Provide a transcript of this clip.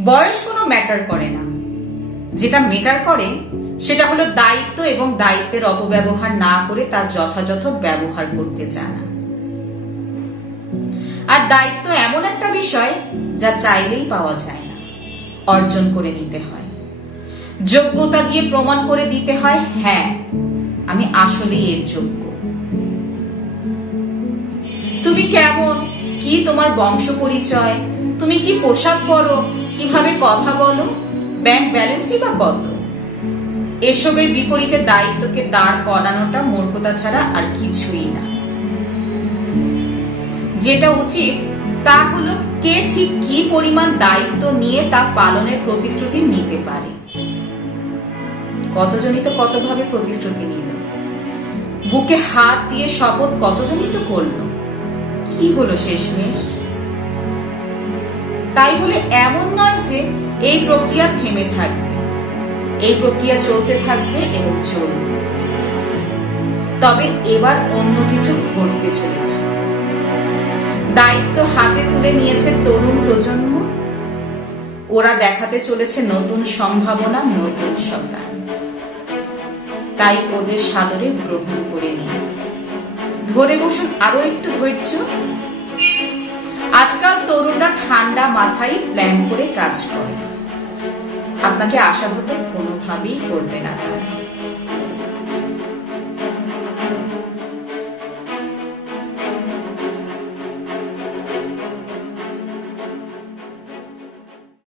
বয়স কোনো ম্যাটার করে না। যেটা মেটার করে, সেটা হলো দায়িত্ব এবং দায়িত্বের অপব্যবহার না করে তার যথাযথ ব্যবহার করতে জানা। আর দায়িত্ব এমন একটা বিষয় যা চাইলেই পাওয়া যায় না, অর্জন করে নিতে হয়। যোগ্যতা দিয়ে প্রমাণ করে দিতে হয় হ্যাঁ আমি আসলেই এর যোগ্য। তুমি কেমন? কি তোমার বংশ পরিচয়? তুমি কি পোশাক পরো? কীভাবে কথা বলো? ব্যাংক ব্যালেন্সই বা কত? এসবের বিপরীতে দায়িত্বকে দাঁড় করানোটা মূর্খতা ছাড়া আর কিছুই না। যেটা উচিত, তা হলো কে ঠিক কি পরিমাণ দায়িত্ব নিয়ে তা পালনের প্রতিশ্রুতি নিতে পারে। কতজনই তো কতভাবে প্রতিশ্রুতি নিল? বুকে হাত দিয়ে শপথ কতজনই তো করল? কি হলো শেষমেশ? তাই বলে এমন নয় যে এই প্রক্রিয়া থেমে থাকবে। এই প্রক্রিয়া চলতে থাকবে এবং চলবে। তবে এবার অন্য কিছু ঘটতে চলেছে। দায়িত্ব হাতে তুলে নিয়েছে তরুণ প্রজন্ম। ওরা দেখাতে চলেছে নতুন সম্ভাবনা, নতুন সকাল তাই ওদের সাদরে গ্রহণ করে নিন। ধরে বসুন আরও একটু ধৈর্য। আজকাল তরুণরা ঠান্ডা মাথায় প্ল্যান করে কাজ করে। আপনাকে আশাহত কোনোভাবেই করবে না তারা।